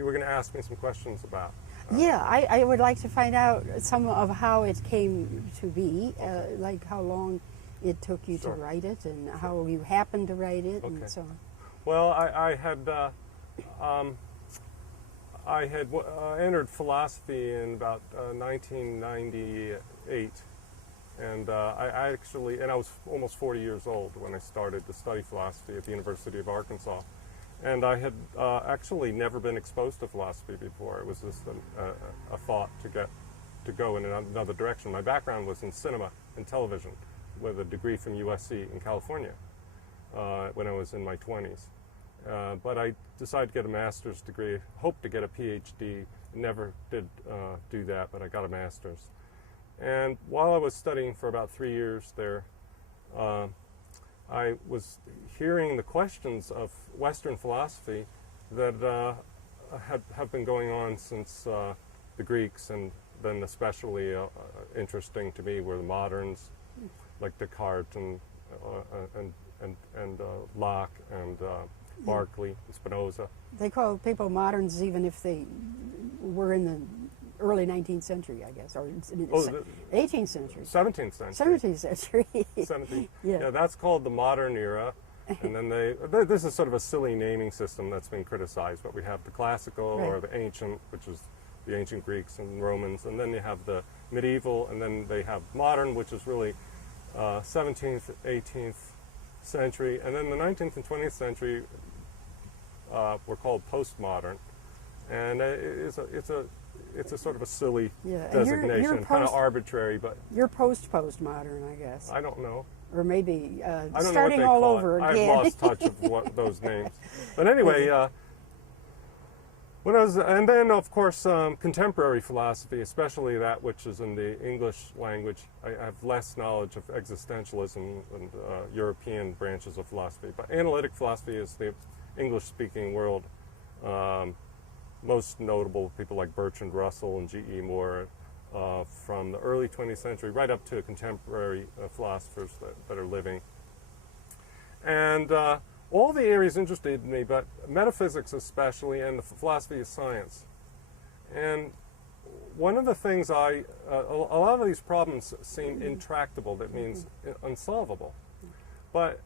you were going to ask me some questions about. Yeah, I would like to find out some of how it came to be, like how long it took you to write it, and how you happened to write it, and so on. Well, I had entered philosophy in about 1998, and I was almost 40 years old when I started to study philosophy at the University of Arkansas. And I had actually never been exposed to philosophy before. It was just a thought to go in another direction. My background was in cinema and television, with a degree from USC in California when I was in my 20s. But I decided to get a master's degree, hoped to get a PhD, never did do that, but I got a master's. And while I was studying for about 3 years there, I was hearing the questions of Western philosophy that have been going on since the Greeks, and then especially interesting to me were the moderns, like Descartes and Locke and Berkeley, Spinoza. They call people moderns even if they were in the early 19th century, I guess, or 18th century. 17th century. 17th century. 17th. Yeah, that's called the modern era. And then this is sort of a silly naming system that's been criticized, but we have the classical or the ancient, which is the ancient Greeks and Romans, and then you have the medieval, and then they have modern, which is really 17th, 18th century, and then the 19th and 20th century were called postmodern, and it's a sort of a silly designation, you're kind of arbitrary, but you're postmodern, I guess. I don't know. Or maybe I don't starting know what they all call over it. again. I've lost touch of those names. But anyway, when I was, and then of course contemporary philosophy, especially that which is in the English language, I have less knowledge of existentialism and European branches of philosophy. But analytic philosophy is the English-speaking world. Most notable people like Bertrand Russell and G.E. Moore from the early 20th century right up to contemporary philosophers that are living. And all the areas interested me, but metaphysics especially, and the philosophy of science. And one of the things a lot of these problems seem intractable, that means unsolvable. But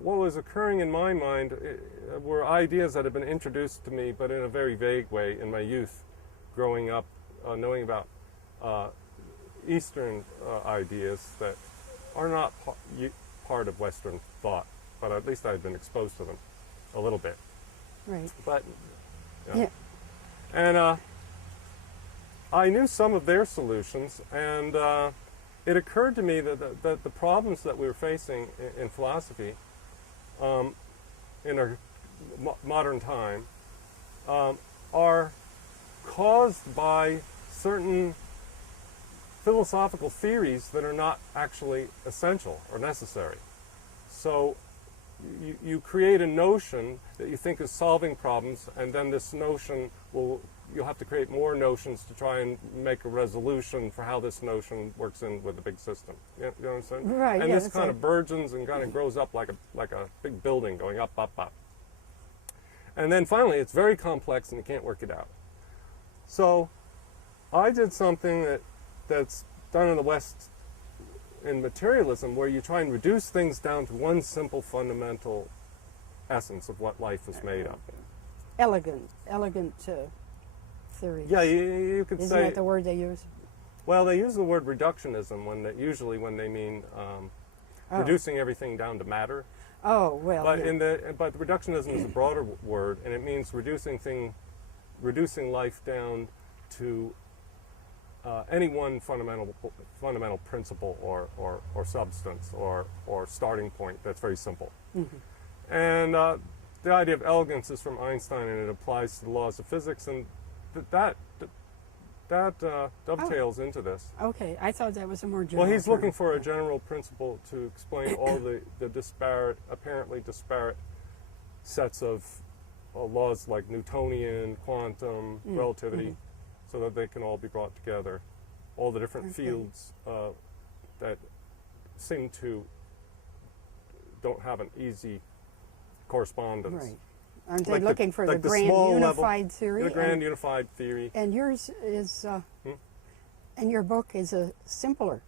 what was occurring in my mind were ideas that had been introduced to me, but in a very vague way in my youth, growing up, knowing about Eastern ideas that are not part of Western thought, but at least I had been exposed to them a little bit. Right. But, yeah. And I knew some of their solutions, and it occurred to me that the problems that we were facing in philosophy in our modern time are caused by certain philosophical theories that are not actually essential or necessary. So you create a notion that you think is solving problems, and then this notion you'll have to create more notions to try and make a resolution for how this notion works in with the big system. You know what I'm saying? Right. And this kind of burgeons and kind of grows up like a big building going up, up, up. And then finally it's very complex and you can't work it out. So I did something that's done in the West in materialism, where you try and reduce things down to one simple fundamental essence of what life is made of. Elegant theory. Yeah, you could say. Isn't that the word they use? Well, they use the word reductionism usually when they mean reducing everything down to matter. Oh, well. But but reductionism is a broader word, and it means reducing life down to any one fundamental principle or substance or starting point that's very simple. Mm-hmm. And the idea of elegance is from Einstein, and it applies to the laws of physics, and that dovetails into this. Okay, I thought that was a more general Well, he's term. looking for a general principle to explain all the apparently disparate sets of laws like Newtonian, quantum, relativity, so that they can all be brought together. All the different fields that seem to don't have an easy correspondence. Right. Aren't they like looking for the like grand small unified level, theory? The grand unified theory. And yours is, and your book is a simpler.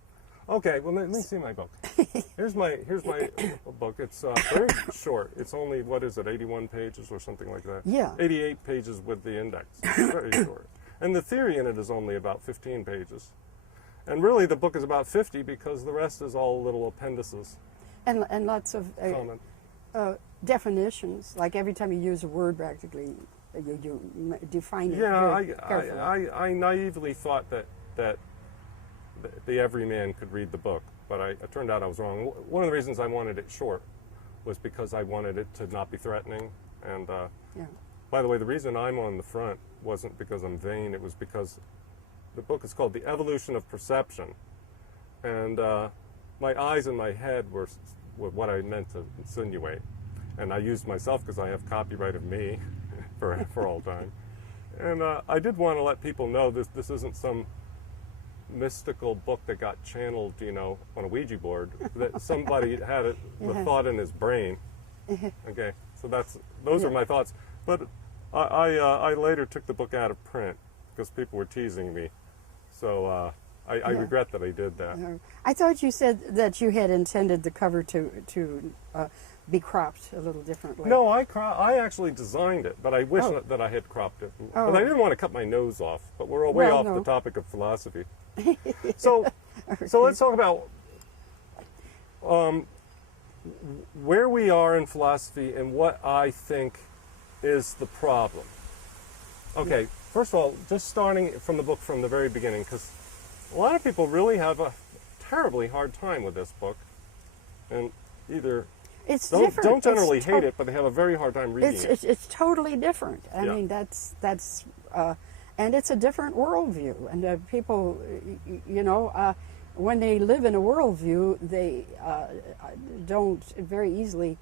Okay, well let me see my book. Here's my book. It's very short. It's only, what is it, 81 pages or something like that? Yeah. 88 pages with the index. It's very short. And the theory in it is only about 15 pages. And really the book is about 50 because the rest is all little appendices. And lots of Comment. definitions. Like every time you use a word, practically, you define it Yeah, very carefully. I naively thought that the everyman could read the book, but it turned out I was wrong. One of the reasons I wanted it short was because I wanted it to not be threatening. And by the way, the reason I'm on the front wasn't because I'm vain. It was because the book is called The Evolution of Perception. And my eyes and my head were what I meant to insinuate. And I used myself because I have copyright of me for all time. And I did want to let people know this isn't some mystical book that got channeled, on a Ouija board. That somebody had the thought in his brain. Okay, so those are my thoughts. But I later took the book out of print because people were teasing me. So I regret that I did that. I thought you said that you had intended the cover to be cropped a little differently. No, I actually designed it, but I wish that I had cropped it. But I didn't want to cut my nose off. But we're way off the topic of philosophy. So let's talk about where we are in philosophy and what I think is the problem. Okay, first of all, just starting from the book from the very beginning, because a lot of people really have a terribly hard time with this book, and either don't generally hate it, but they have a very hard time reading it. It's totally different. I mean, that's and it's a different worldview. And people, when they live in a worldview, they don't very easily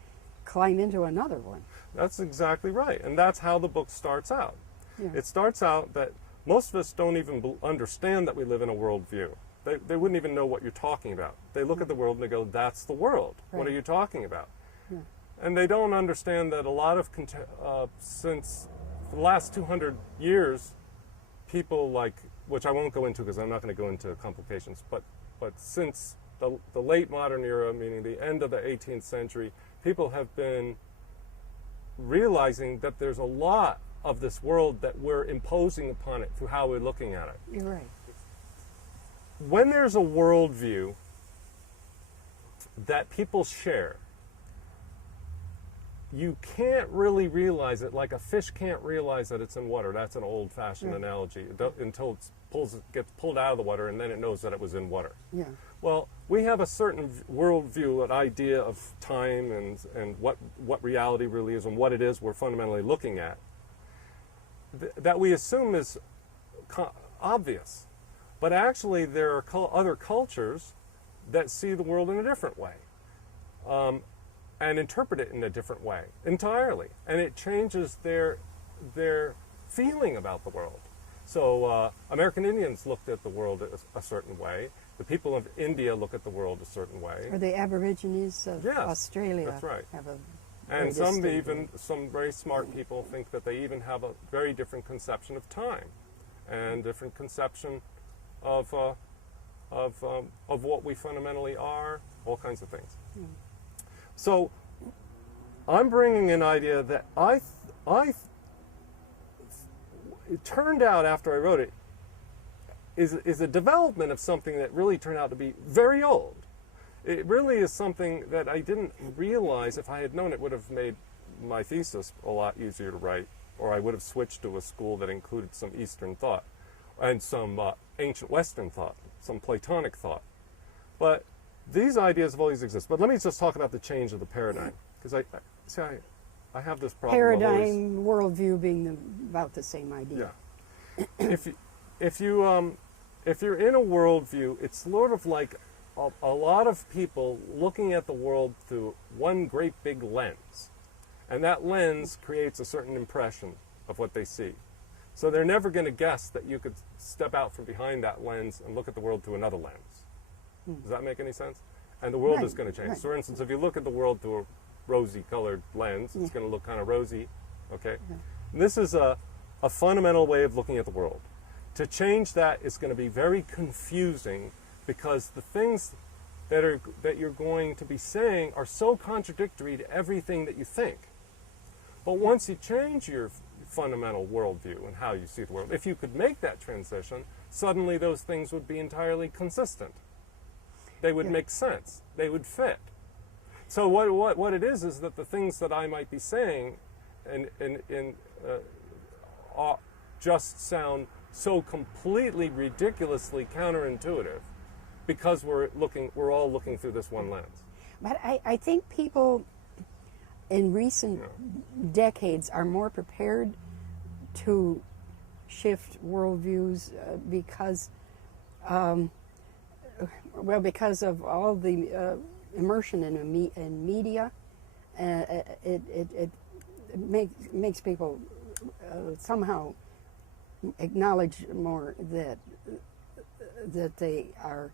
climb into another one. That's exactly right, and that's how the book starts out. Yeah. It starts out that most of us don't even understand that we live in a worldview. They wouldn't even know what you're talking about. They look at the world and they go, that's the world. Right. What are you talking about? Yeah. And they don't understand that a lot of, since the last 200 years, people like, which I won't go into because I'm not going to go into complications, but since the late modern era, meaning the end of the 18th century, people have been realizing that there's a lot of this world that we're imposing upon it through how we're looking at it. You're right. When there's a worldview that people share, you can't really realize it like a fish can't realize that it's in water. That's an old-fashioned analogy. Until it gets pulled out of the water and then it knows that it was in water. Yeah. Well, we have a certain worldview, an idea of time and what reality really is and what it is we're fundamentally looking at, that we assume is obvious. But actually there are other cultures that see the world in a different way and interpret it in a different way entirely. And it changes their feeling about the world. So American Indians looked at the world a certain way. The people of India look at the world a certain way. Or the Aborigines of Australia that's right. have a and some very smart people think that they even have a very different conception of time and different conception of what we fundamentally are, all kinds of things. Mm. So I'm bringing an idea that it turned out after I wrote it is a development of something that really turned out to be very old. It really is something that I didn't realize. If I had known, it would have made my thesis a lot easier to write, or I would have switched to a school that included some Eastern thought and some ancient Western thought, some Platonic thought. But these ideas have always existed. But let me just talk about the change of the paradigm, because I have this problem. Paradigm, worldview being about the same idea. Yeah. If you're in a worldview, it's sort of like a lot of people looking at the world through one great big lens. And that lens creates a certain impression of what they see. So they're never going to guess that you could step out from behind that lens and look at the world through another lens. Does that make any sense? And the world is going to change. Right. So for instance, if you look at the world through a rosy-colored lens, it's going to look kind of rosy Okay? This is a fundamental way of looking at the world. To change that is going to be very confusing because the things that you're going to be saying are so contradictory to everything that you think. But once you change your fundamental worldview and how you see the world, if you could make that transition, suddenly those things would be entirely consistent. They would make sense. They would fit. So what it is that the things that I might be saying just sound so completely ridiculously counterintuitive because we're all looking through this one lens. But I think people in recent decades are more prepared to shift worldviews because of all the immersion in media. It makes people somehow acknowledge more that they are.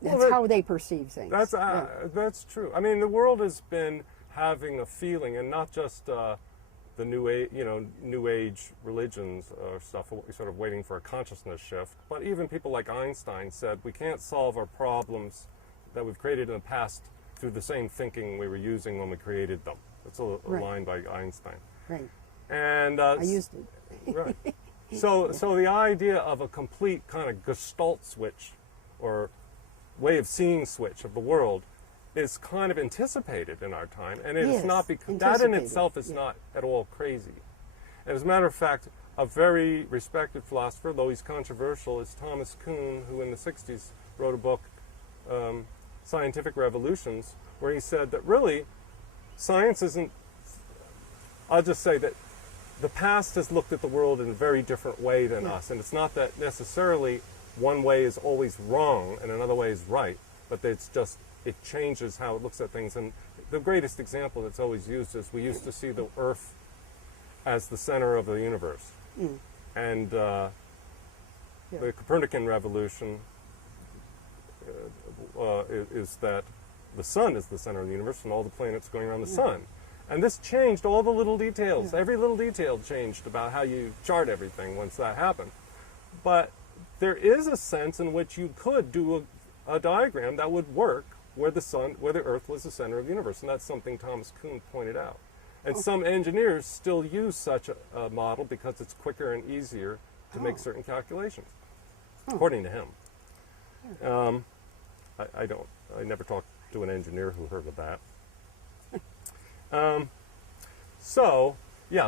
That's how they perceive things. That's true. I mean, the world has been having a feeling, and not just the new age religions or stuff, sort of waiting for a consciousness shift. But even people like Einstein said we can't solve our problems that we've created in the past through the same thinking we were using when we created them. That's a line by Einstein. Right. And I used it. Right. So the idea of a complete kind of gestalt switch or way of seeing switch of the world is kind of anticipated in our time, and it's not because that in itself is not at all crazy. And as a matter of fact, a very respected philosopher, though he's controversial, is Thomas Kuhn, who in the 60s wrote a book, Scientific Revolutions, where he said that really science isn't, I'll just say that the past has looked at the world in a very different way than us, and it's not that necessarily one way is always wrong and another way is right, but it's just, it changes how it looks at things. And the greatest example that's always used is we used to see the Earth as the center of the universe. And the Copernican revolution is that the sun is the center of the universe and all the planets going around the sun. And this changed all the little details. Every little detail changed about how you chart everything once that happened. But there is a sense in which you could do a diagram that would work where the Earth was the center of the universe. And that's something Thomas Kuhn pointed out. And some engineers still use such a model because it's quicker and easier to make certain calculations, according to him. I never talked to an engineer who heard of that.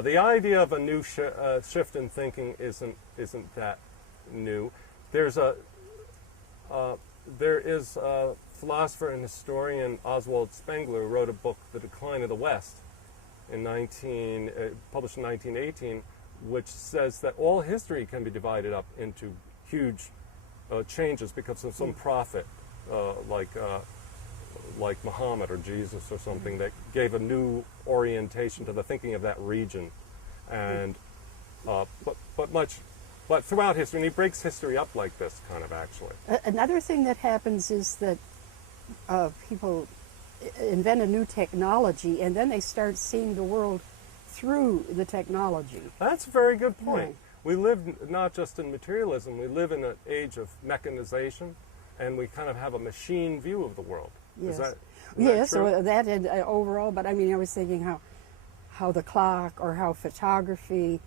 The idea of a new shift in thinking isn't that new. There is a philosopher and historian, Oswald Spengler, who wrote a book, The Decline of the West, published in 1918, which says that all history can be divided up into huge changes because of some prophet, like Muhammad or Jesus or something, that gave a new orientation to the thinking of that region, and but throughout history, and he breaks history up like this, kind of, actually. Another thing that happens is that people invent a new technology, and then they start seeing the world through the technology. That's a very good point. Right. We live not just in materialism, we live in an age of mechanization, and we kind of have a machine view of the world. Yes. Is that yes, true? So that overall, but I mean, I was thinking how the clock or how photography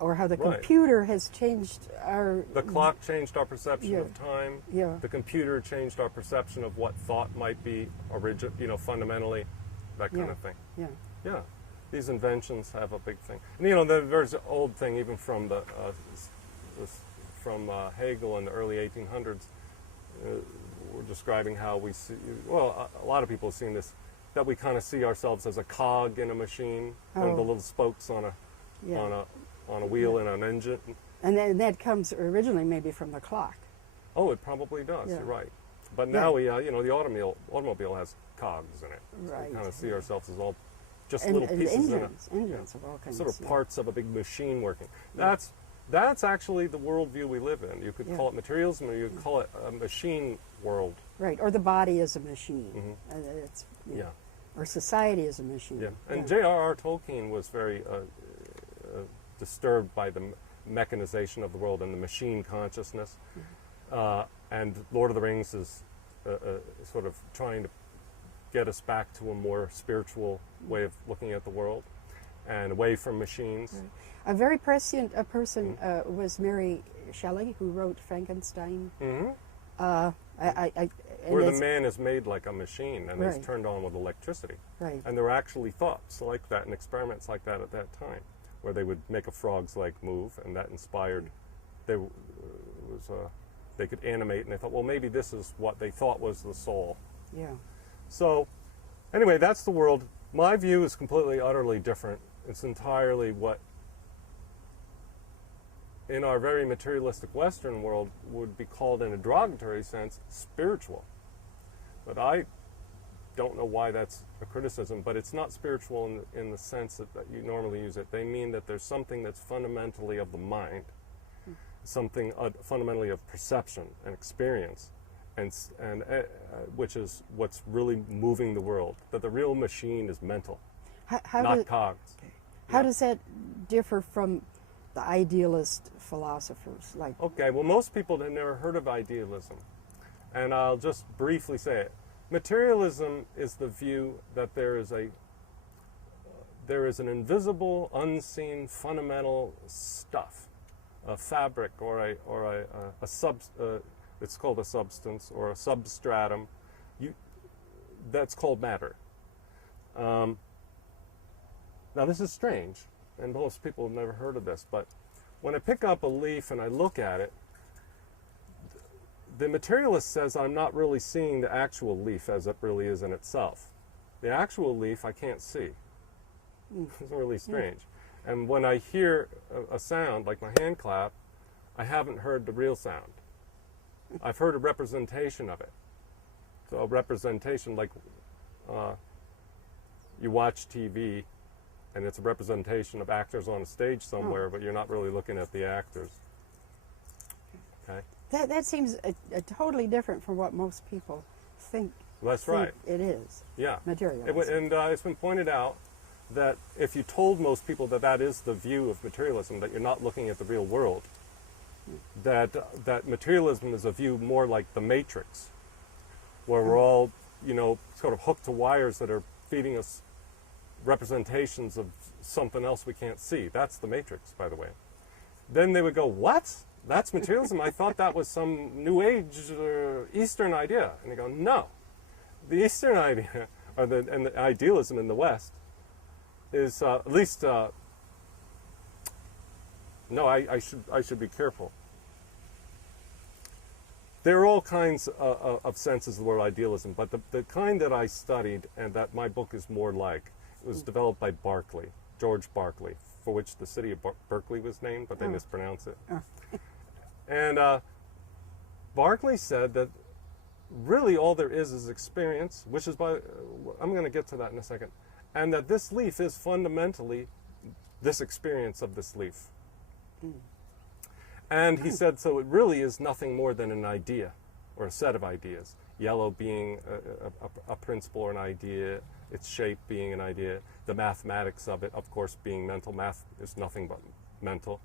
or how the computer has changed our... The clock changed our perception of time. Yeah. The computer changed our perception of what thought might be fundamentally, that kind of thing. Yeah. Yeah. These inventions have a big thing. And, there's an old thing even from Hegel in the early 1800s. We're describing how we see, a lot of people have seen this, that we kind of see ourselves as a cog in a machine, one of the little spokes on a wheel in an engine. And then that comes originally maybe from the clock. Oh, it probably does. You're right. But now we, the automobile has cogs in it. So we kind of see ourselves as all just little pieces engines of all kinds. Sort of parts of a big machine working. That's actually the worldview we live in. You could call it materialism, or you could call it a machine world. Right, or the body is a machine. Or society is a machine. Yeah, and J.R.R. Tolkien was very disturbed by the mechanization of the world and the machine consciousness. And Lord of the Rings is sort of trying to get us back to a more spiritual way of looking at the world and away from machines. Right. A very prescient person was Mary Shelley, who wrote Frankenstein. Where the man is made like a machine and Right. is turned on with electricity. Right. And there were actually thoughts like that and experiments like that at that time, where they would make a frog's leg move, and that inspired. They could animate, and they thought, well, maybe this is what they thought was the soul. Yeah. So, anyway, that's the world. My view is completely, utterly different. It's entirely what, in our very materialistic Western world, would be called, in a derogatory sense, spiritual. But I don't know why that's a criticism, but it's not spiritual in the sense that you normally use it. They mean that there's something that's fundamentally of the mind, something fundamentally of perception and experience, and which is what's really moving the world. That the real machine is mental, not cogs. How does that differ from the idealist philosophers? Like, okay, well, most people have never heard of idealism, and I'll just briefly say it. Materialism is the view that there is an invisible, unseen, fundamental stuff, a fabric or it's called a substance or a substratum. That's called matter. Now this is strange, and most people have never heard of this, but when I pick up a leaf and I look at it, the materialist says I'm not really seeing the actual leaf as it really is in itself. The actual leaf I can't see. It's really strange. And when I hear a sound, like my hand clap, I haven't heard the real sound. I've heard a representation of it. So a representation, like you watch TV, and it's a representation of actors on a stage somewhere, but you're not really looking at the actors. Okay? that seems a totally different from what most people think. That's right. It is. Yeah. Materialism. And it's been pointed out that if you told most people that that is the view of materialism, that you're not looking at the real world, that materialism is a view more like the Matrix, where we're all, sort of hooked to wires that are feeding us representations of something else we can't see. That's the Matrix, by the way. Then they would go, what? That's materialism? I thought that was some New Age Eastern idea. And they go, no. The Eastern idea, and the idealism in the West, is at least, no, I should be careful. There are all kinds of senses of the word idealism, but the kind that I studied and that my book is more like, it was developed by Berkeley, George Berkeley, for which the city of Berkeley was named, but they mispronounce it. And Berkeley said that really all there is experience, which is I'm going to get to that in a second, and that this leaf is fundamentally this experience of this leaf. And he said, so it really is nothing more than an idea or a set of ideas. Yellow being a principle or an idea, its shape being an idea, the mathematics of it, of course, being mental. Math is nothing but mental.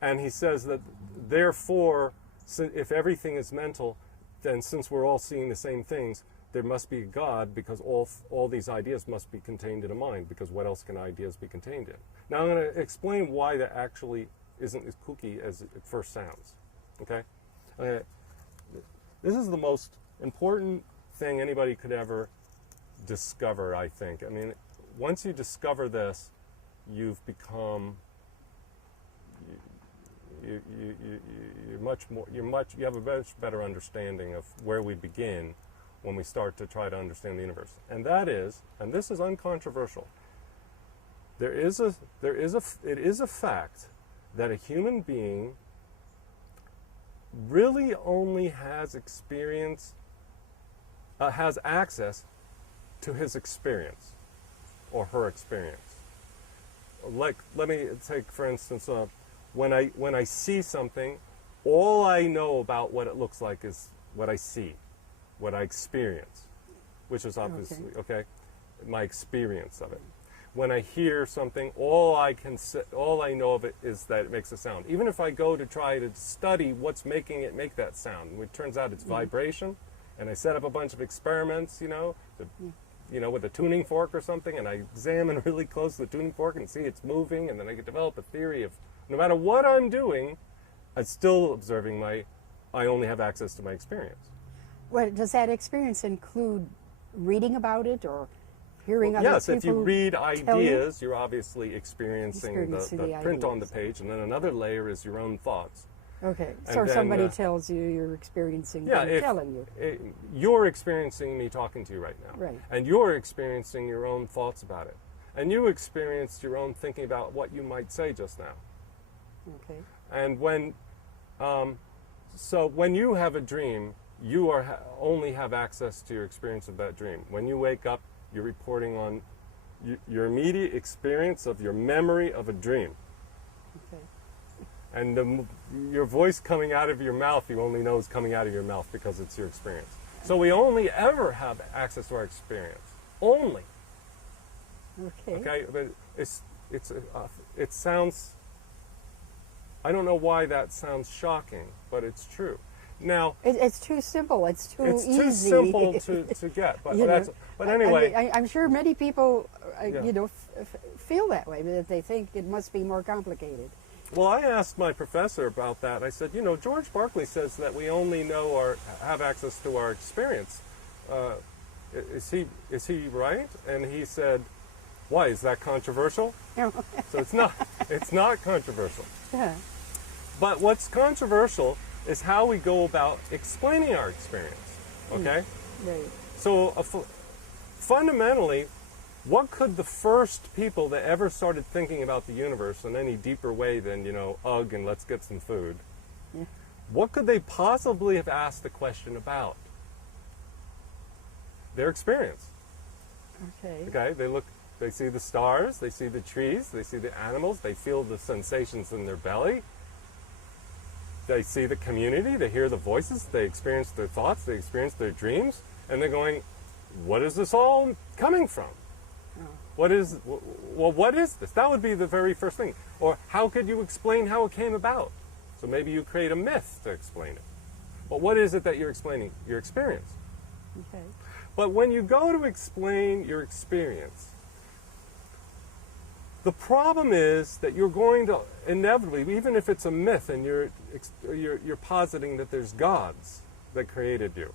And he says that, therefore, if everything is mental, then since we're all seeing the same things, there must be a God, because all these ideas must be contained in a mind, because what else can ideas be contained in? Now I'm going to explain why that actually isn't as kooky as it first sounds. Okay? This is the most important thing anybody could ever discover, I think. I mean, once you discover this, you've become you have a much better understanding of where we begin when we start to try to understand the universe. And that is, and this is uncontroversial, it is a fact that a human being really only has has access to his experience or her experience. Like, let me take, for instance, when I see something, all I know about what it looks like is what I see, what I experience, which is obviously, okay, my experience of it. when I hear something, all I know of it is that it makes a sound. Even if I go to try to study what's making it make that sound, it turns out it's vibration, and I set up a bunch of experiments, with a tuning fork or something, and I examine really close to the tuning fork and see it's moving, and then I can develop a theory of no matter what I'm doing, I'm still observing I only have access to my experience. Well, does that experience include reading about it or hearing other yes, people? if you read ideas, you're obviously experiencing the print ideas on the page, and then another layer is your own thoughts. Okay, And so then, somebody tells you, you're experiencing them telling you. You're experiencing me talking to you right now. Right. And you're experiencing your own thoughts about it. And you experienced your own thinking about what you might say just now. Okay. And when you have a dream, you only have access to your experience of that dream. When you wake up, you're reporting on your immediate experience of your memory of a dream. Okay. And your voice coming out of your mouth, you only know is coming out of your mouth because it's your experience. So we only ever have access to our experience. Only. Okay. Okay? But it sounds, I don't know why that sounds shocking, but it's true. Now, it's too simple. It's too easy. It's too simple to get. But anyway. I'm sure many people, feel that way, that they think it must be more complicated. Well, I asked my professor about that. I said, George Berkeley says that we only know or have access to our experience. Is he right? And he said, why, is that controversial? So it's not controversial. Yeah. But what's controversial is how we go about explaining our experience, okay? Right. So fundamentally, what could the first people that ever started thinking about the universe in any deeper way than, ugh, and let's get some food, what could they possibly have asked the question about? Their experience. Okay. Okay, they see the stars, they see the trees, they see the animals, they feel the sensations in their belly. They see the community, they hear the voices, they experience their thoughts, they experience their dreams, and they're going, what is this all coming from? Oh. What is this? That would be the very first thing. Or how could you explain how it came about? So maybe you create a myth to explain it. But what is it that you're explaining? Your experience. Okay. But when you go to explain your experience, the problem is that you're going to inevitably, even if it's a myth and you're positing that there's gods that created you,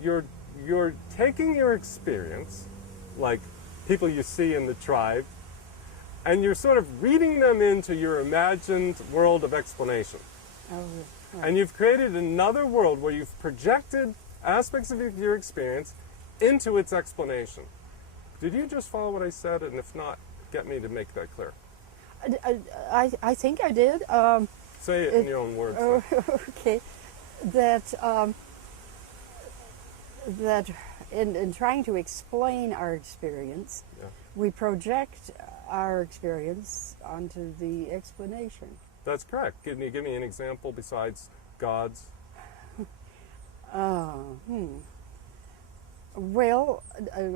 you're taking your experience, like people you see in the tribe, and you're sort of reading them into your imagined world of explanation. Oh, right. And you've created another world where you've projected aspects of your experience into its explanation. Did you just follow what I said? And if not, get me to make that clear. I think I did. Say it in your own words. Okay. That in trying to explain our experience, we project our experience onto the explanation. That's correct. Give me an example besides gods. Well,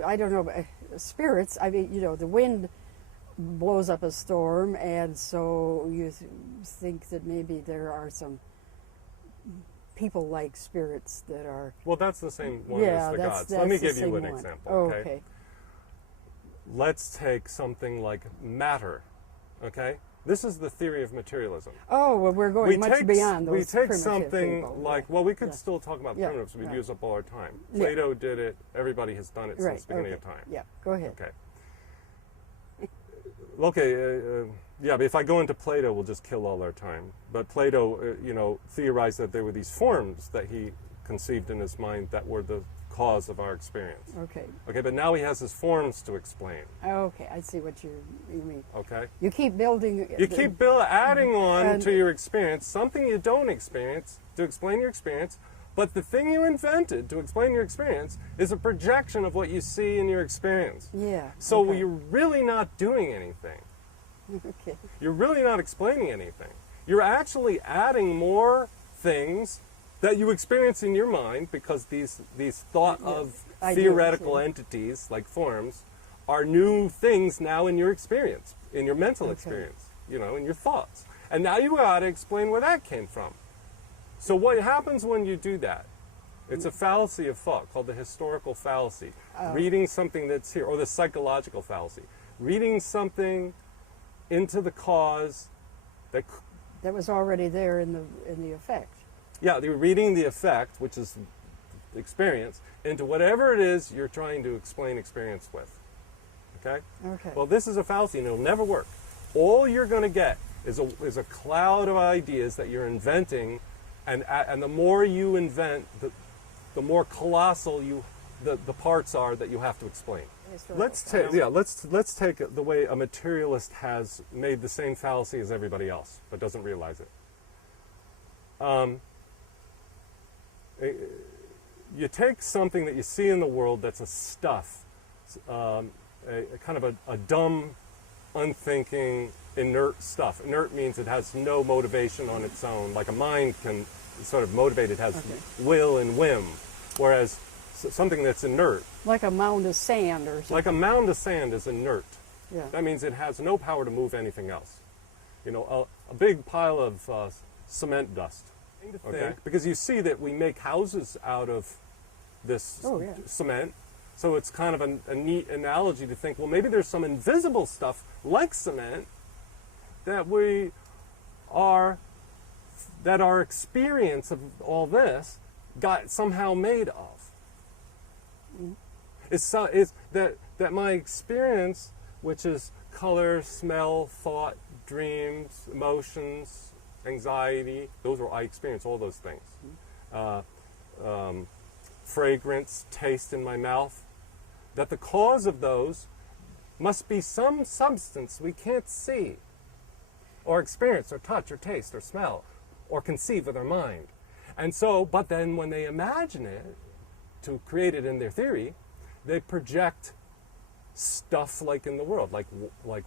I don't know. Spirits, I mean, the wind blows up a storm, and so you think that maybe there are some people-like spirits that are... Well, that's the same one as the gods. Let me give you an example. Okay. Let's take something like matter, okay? This is the theory of materialism. Oh, well, we're going much beyond those. We take primitive something people. like, well, we could still talk about primitives. We'd right. use up all our time. Plato did it. Everybody has done it since the beginning of time. Yeah, go ahead. Okay. But if I go into Plato, we'll just kill all our time. But Plato, theorized that there were these forms that he conceived in his mind that were the cause of our experience. Okay. Okay, but now he has his forms to explain. Okay, I see what you mean. Okay. You keep building... You keep adding on to your experience something you don't experience to explain your experience, but the thing you invented to explain your experience is a projection of what you see in your experience. Yeah. So you're really not doing anything. Okay. You're really not explaining anything. You're actually adding more things that you experience in your mind because these thought of theoretical entities like forms are new things now in your experience, in your mental experience, you know, in your thoughts. And now you got to explain where that came from. So what happens when you do that? It's a fallacy of thought called the historical fallacy. Reading something that's here, or the psychological fallacy. Reading something into the cause that was already there in the effect. Yeah, you're reading the effect, which is experience, into whatever it is you're trying to explain experience with. Okay? Okay. Well, this is a fallacy, and it'll never work. All you're going to get is a cloud of ideas that you're inventing, and the more you invent, the more colossal the parts are that you have to explain. Let's take the way a materialist has made the same fallacy as everybody else, but doesn't realize it. You take something that you see in the world that's a stuff, a kind of a dumb, unthinking, inert stuff. Inert means it has no motivation on its own. Like a mind can sort of motivate, it has will and whim, whereas something that's inert. Like a mound of sand or something. Like a mound of sand is inert. Yeah. That means it has no power to move anything else. You know, a big pile of cement dust. Okay? Because you see that we make houses out of this cement, so it's kind of a neat analogy to think, well, maybe there's some invisible stuff like cement that our experience of all this got somehow made of. Is that my experience, which is color, smell, thought, dreams, emotions, anxiety, I experience all those things. Fragrance, taste in my mouth, that the cause of those must be some substance we can't see, or experience, or touch, or taste, or smell, or conceive with our mind. And so, but then when they imagine it, to create it in their theory, they project stuff like in the world, like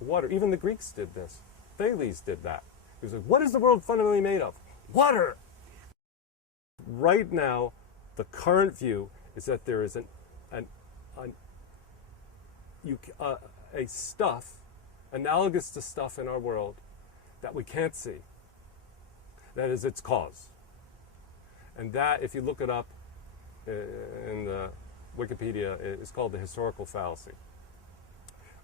water. Even the Greeks did this. Thales did that. He was like, what is the world fundamentally made of? Water! Right now, the current view is that there is a stuff, analogous to stuff in our world, that we can't see. That is its cause. And that, if you look it up in the Wikipedia, it's called the historical fallacy.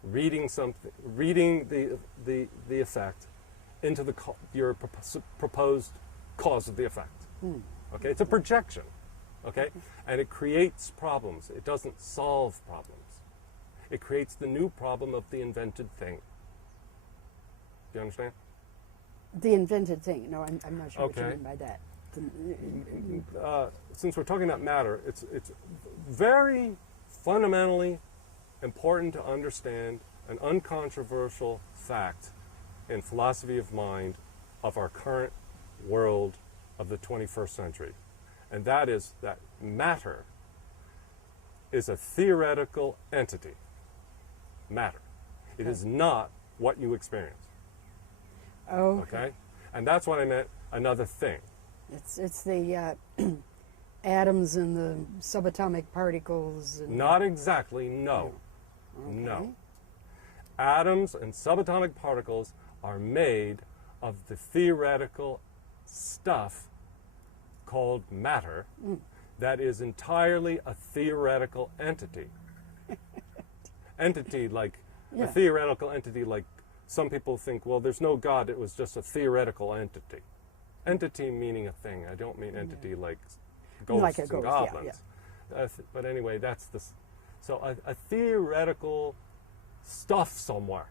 Reading the effect into your proposed cause of the effect. Okay, it's a projection. Okay, and it creates problems. It doesn't solve problems. It creates the new problem of the invented thing. Do you understand? The invented thing. No, I'm not sure what you mean by that. Since we're talking about matter, it's very fundamentally important to understand an uncontroversial fact in philosophy of mind of our current world of the 21st century. And that is that matter is a theoretical entity. Matter. It is not what you experience. Okay? And that's what I meant, another thing. It's the atoms and the subatomic particles. And not exactly, no. Okay. No. Atoms and subatomic particles are made of the theoretical stuff called matter that is entirely a theoretical entity. A theoretical entity like some people think, well, there's no God, it was just a theoretical entity. Entity meaning a thing. I don't mean entity like ghosts and goblins. But anyway, that's this. So a theoretical stuff somewhere.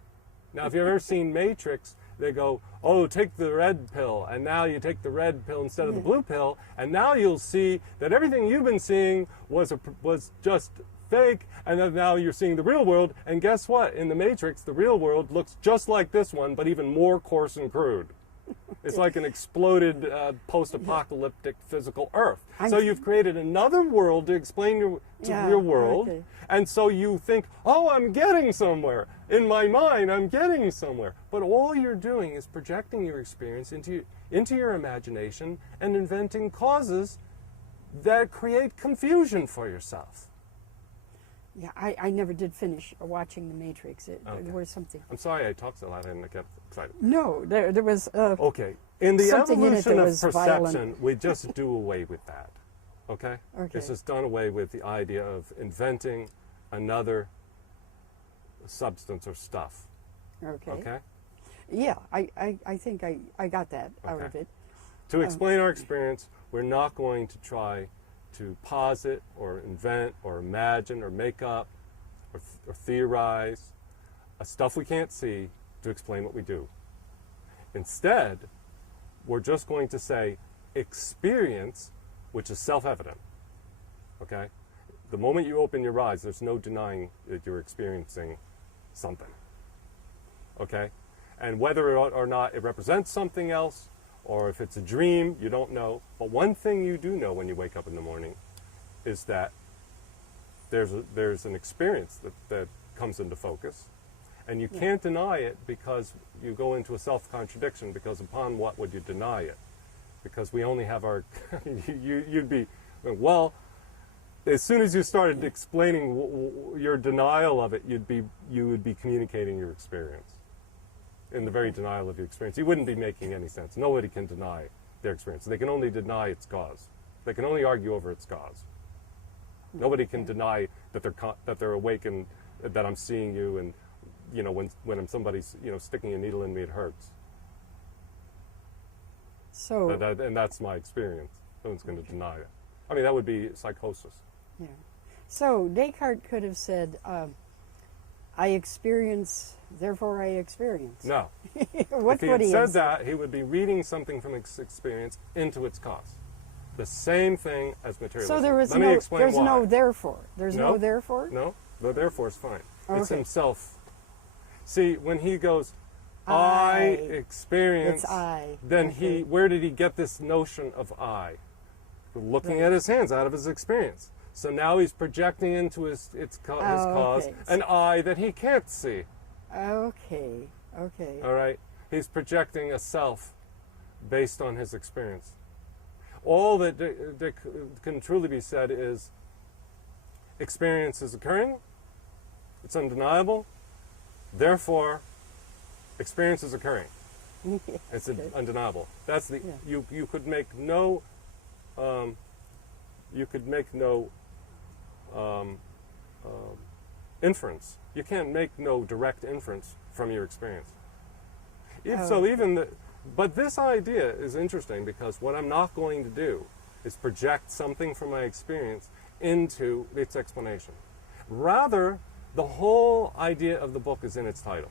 Now, if you've ever seen Matrix, they go, oh, take the red pill, and now you take the red pill instead of the blue pill, and now you'll see that everything you've been seeing was just fake, and then now you're seeing the real world, and guess what? In the Matrix, the real world looks just like this one, but even more coarse and crude. It's like an exploded post-apocalyptic physical Earth. So you've created another world to explain your world, and so you think, oh, I'm getting somewhere. In my mind, I'm getting somewhere. But all you're doing is projecting your experience into your imagination and inventing causes that create confusion for yourself. Yeah, I never did finish watching The Matrix. There was something. I'm sorry I talked so loud and I get excited. No, there was. Okay. In the something in it evolution that of was perception, violent. we just do away with that. Okay? Okay. It's just done away with the idea of inventing another substance or stuff. Okay. Okay? Yeah, I think I got that out of Okay. it. To explain our experience, we're not going to try to posit or invent or imagine or make up or theorize stuff we can't see to explain what we do. Instead, we're just going to say experience, which is self-evident. Okay? The moment you open your eyes, there's no denying that you're experiencing something. Okay? And whether or not it represents something else, or if it's a dream, you don't know. But one thing you do know when you wake up in the morning is that there's an experience that comes into focus. And you can't deny it because you go into a self-contradiction, because upon what would you deny it? Because we only have our... you'd be... Well, as soon as you started explaining your denial of it, you would be communicating your experience. In the very denial of your experience. You wouldn't be making any sense. Nobody can deny their experience. They can only deny its cause. They can only argue over its cause. Nobody can deny that they're awake and that I'm seeing you, and when somebody's sticking a needle in me, it hurts. So And that's my experience. No one's going to deny it. I mean, that would be psychosis. yeah. So Descartes could have said, "I experience, therefore I experience." No. What If he would had he said have that, he would be reading something from its experience into its cause. The same thing as materialism. So there was Let me explain there's why. no therefore. There's no No. therefore. No, the therefore is fine. It's Okay. himself. See, when he goes, I experience, It's I. then Okay. where did he get this notion of I? Looking Right. at his hands out of his experience. So now he's projecting into his cause okay. an I that he can't see. Okay. Okay. All right? He's projecting a self based on his experience. All that can truly be said is experience is occurring, it's undeniable, therefore experience is occurring. It's good. undeniable. That's the Yeah. you could make no inference. You can't make no direct inference from your experience. But this idea is interesting because what I'm not going to do is project something from my experience into its explanation. Rather, the whole idea of the book is in its title.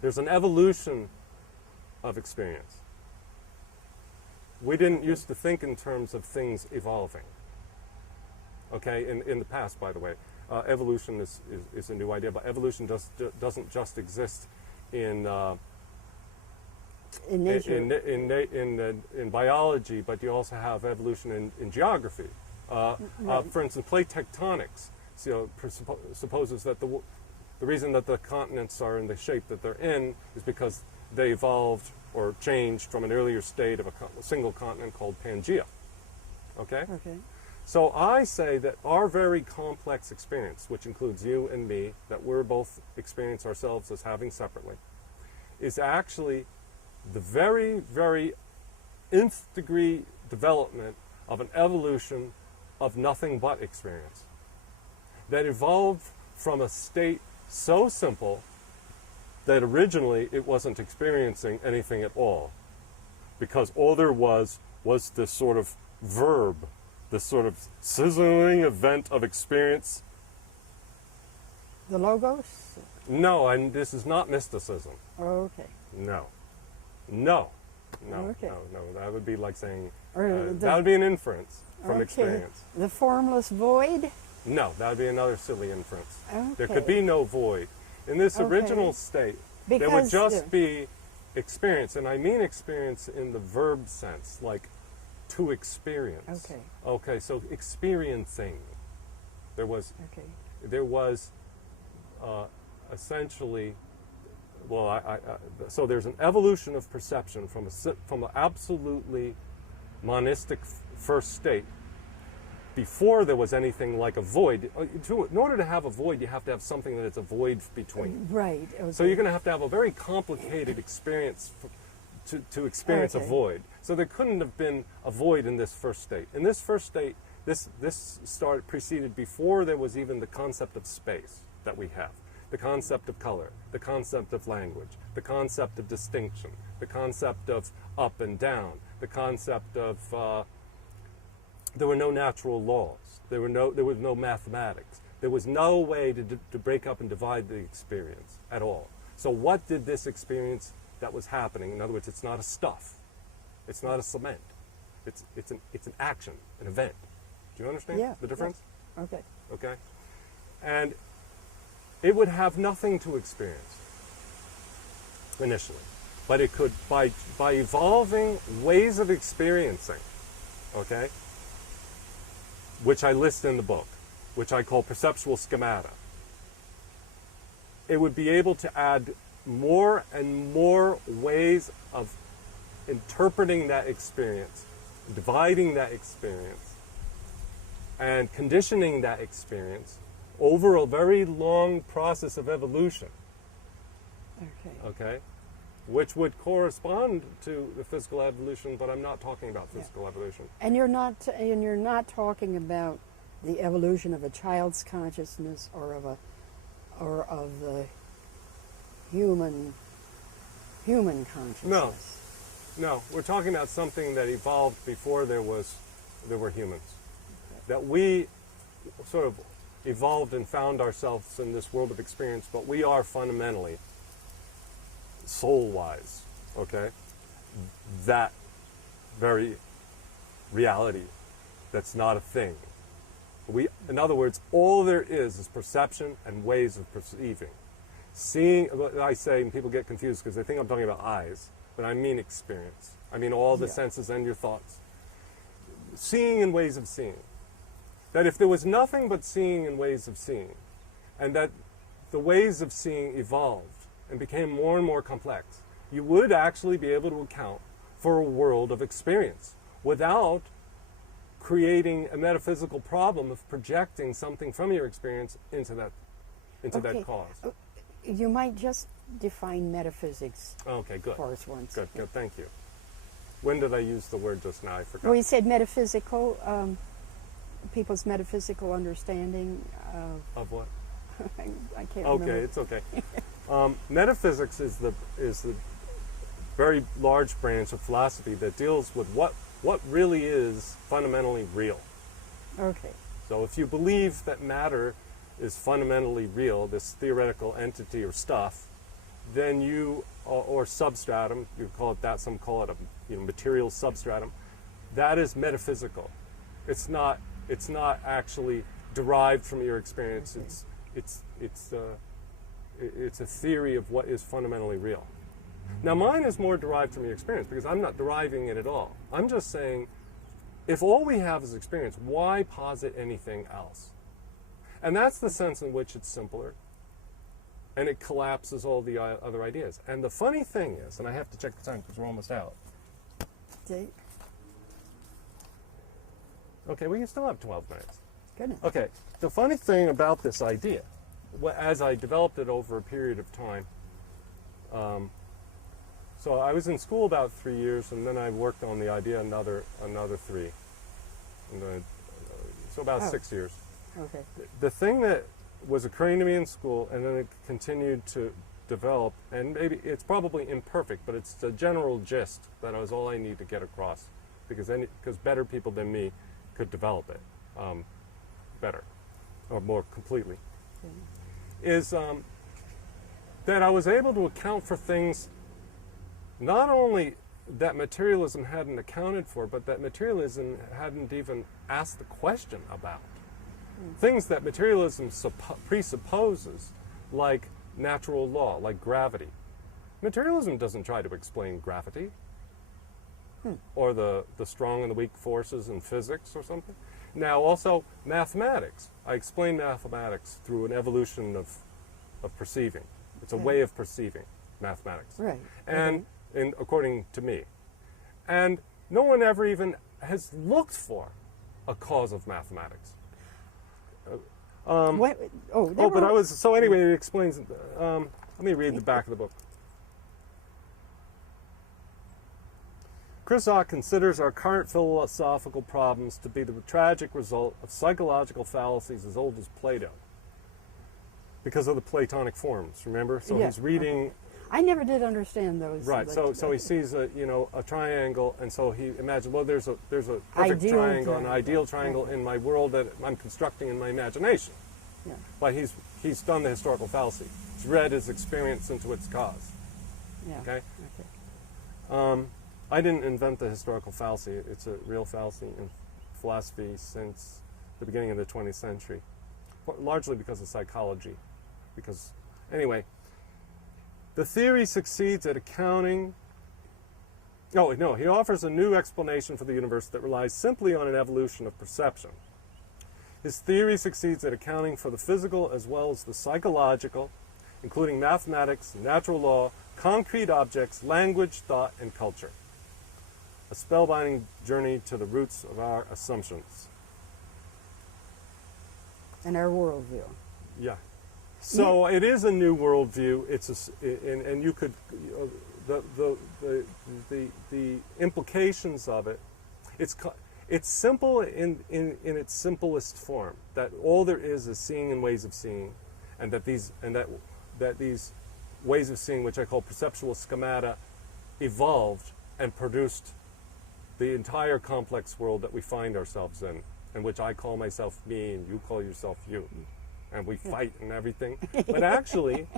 There's an evolution of experience. We didn't used to think in terms of things evolving. Okay, in the past, by the way, evolution is a new idea, but evolution doesn't just exist in nature. in biology, but you also have evolution in geography. For instance, plate tectonics supposes that the reason that the continents are in the shape that they're in is because they evolved or changed from an earlier state of a single continent called Pangaea. Okay? Okay. So I say that our very complex experience, which includes you and me, that we're both experience ourselves as having separately, is actually the very, very nth degree development of an evolution of nothing but experience that evolved from a state so simple that originally it wasn't experiencing anything at all, because all there was this sort of verb, this sort of sizzling event of experience. The logos? No, and this is not mysticism. Okay. No. Okay. No. That would be like saying, Or that would be an inference from okay. experience. The formless void? No, that would be another silly inference. Okay. There could be no void. In this Okay. original state, there would Because just be experience, and I mean experience in the verb sense, like to experience. Okay. Okay, so experiencing. There was Okay. Essentially, well, so there's an evolution of perception from an absolutely monistic first state before there was anything like a void. In order to have a void, you have to have something that it's a void between. Right. Okay. So you're going to have a very complicated experience to experience a void. So there couldn't have been a void in this first state. In this first state, this preceded before there was even the concept of space that we have. The concept of color, the concept of language, the concept of distinction, the concept of up and down, the concept of there were no natural laws. There was no mathematics. There was no way to break up and divide the experience at all. So what did this experience that was happening? In other words, it's not a stuff. It's not a cement. It's an action, an event. Do you understand the difference? Yes. Okay. Okay. And it would have nothing to experience initially, but it could, by evolving ways of experiencing, okay, which I list in the book, which I call perceptual schemata, it would be able to add more and more ways of interpreting that experience, dividing that experience, and conditioning that experience over a very long process of evolution. Okay? Which would correspond to the physical evolution, but I'm not talking about physical evolution. And you're not talking about the evolution of a child's consciousness or of the human consciousness. No, we're talking about something that evolved before there were humans. That we sort of evolved and found ourselves in this world of experience, but we are fundamentally, soul-wise, okay, that very reality that's not a thing. In other words, all there is perception and ways of perceiving. Seeing, I say, and people get confused because they think I'm talking about eyes, but I mean experience. I mean all the senses and your thoughts. Seeing and ways of seeing. That if there was nothing but seeing and ways of seeing, and that the ways of seeing evolved and became more and more complex, you would actually be able to account for a world of experience without creating a metaphysical problem of projecting something from your experience into that cause. You might just define metaphysics for us once. Good, thank you. When did I use the word just now? I forgot. Well, you said metaphysical, people's metaphysical understanding of what? I can't remember. Okay, it's okay. Metaphysics is the very large branch of philosophy that deals with what really is fundamentally real. Okay. So if you believe that matter is fundamentally real, this theoretical entity or stuff, then you, or substratum, you call it that, some call it a material substratum, that is metaphysical. It's not actually derived from your experience. Okay. It's a theory of what is fundamentally real. Now mine is more derived from your experience because I'm not deriving it at all. I'm just saying, if all we have is experience, why posit anything else? And that's the sense in which it's simpler, and it collapses all the other ideas. And the funny thing is, and I have to check the time because we're almost out. Okay, we can still have 12 minutes. Goodness. Okay, the funny thing about this idea, as I developed it over a period of time, so I was in school about 3 years, and then I worked on the idea another 3, and then, so about 6 years. Okay. The thing that was occurring to me in school, and then it continued to develop, and maybe it's probably imperfect, but it's the general gist that was all I need to get across, because better people than me could develop it better or more completely. Is that I was able to account for things not only that materialism hadn't accounted for, but that materialism hadn't even asked the question about. Things that materialism presupposes, like natural law, like gravity. Materialism doesn't try to explain gravity or the strong and the weak forces in physics or something. Now also mathematics. I explain mathematics through an evolution of perceiving. It's a way of perceiving mathematics. Right. And according to me. And no one ever even has looked for a cause of mathematics. What, So anyway, it explains. Let me read the back of the book. Chris Ott considers our current philosophical problems to be the tragic result of psychological fallacies as old as Plato, because of the Platonic forms. Remember, so Yeah, he's reading. I never did understand those. Right. but- So he sees a triangle, and so he imagines, well, there's a perfect Ideal triangle, an triangle. ideal triangle in my world that I'm constructing in my imagination. Yeah. But he's done the historical fallacy. He's read his experience into its cause. Yeah. Okay. Okay. I didn't invent the historical fallacy. It's a real fallacy in philosophy since the beginning of the 20th century, largely because of psychology. Because, anyway, the theory succeeds at accounting. Oh, no, he offers a new explanation for the universe that relies simply on an evolution of perception. His theory succeeds at accounting for the physical as well as the psychological, including mathematics, natural law, concrete objects, language, thought, and culture. A spellbinding journey to the roots of our assumptions. And our worldview. Yeah. So it is a new worldview. And you could the implications of it. It's simple in its simplest form. That all there is seeing and ways of seeing, and that these ways of seeing, which I call perceptual schemata, evolved and produced the entire complex world that we find ourselves in which I call myself me and you call yourself you, and we fight and everything. But actually,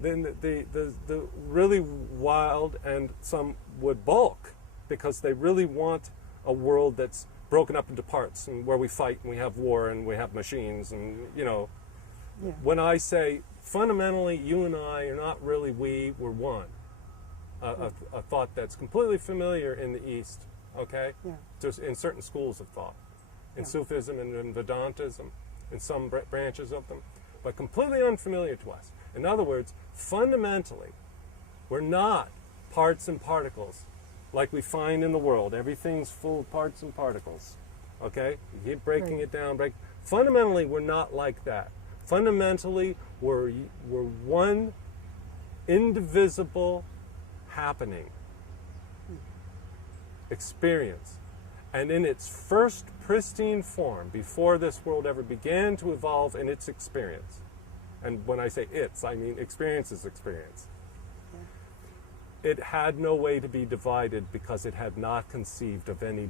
then the really wild, and some would balk because they really want a world that's broken up into parts and where we fight and we have war and we have machines and Yeah. When I say fundamentally you and I are not really we're one. A thought that's completely familiar in the East, okay? Yeah. Just in certain schools of thought, in Yeah. Sufism and in Vedantism, in some branches of them, but completely unfamiliar to us. In other words, fundamentally, we're not parts and particles like we find in the world. Everything's full of parts and particles, okay? You keep breaking Right. it down. Fundamentally, we're not like that. Fundamentally, we're one indivisible happening, experience. And in its first pristine form, before this world ever began to evolve in its experience, and when I say its, I mean experience's experience, it had no way to be divided because it had not conceived of any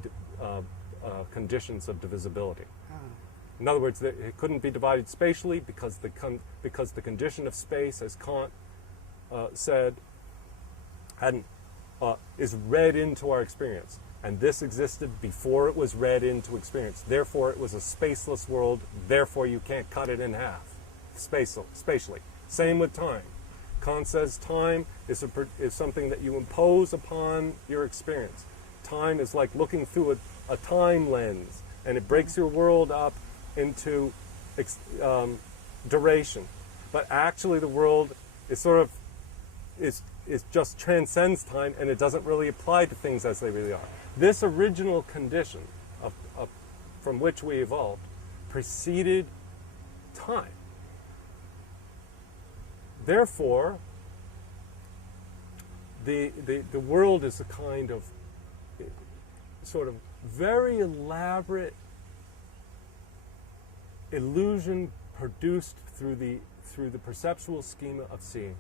conditions of divisibility. In other words, it couldn't be divided spatially because the condition of space, as Kant said, is read into our experience. And this existed before it was read into experience. Therefore, it was a spaceless world. Therefore, you can't cut it in half spatially. Same with time. Kant says time is something that you impose upon your experience. Time is like looking through a time lens, and it breaks your world up into duration. But actually, the world is it just transcends time, and it doesn't really apply to things as they really are. This original condition from which we evolved preceded time. Therefore, the world is a kind of sort of very elaborate illusion produced through the perceptual schema of seeing.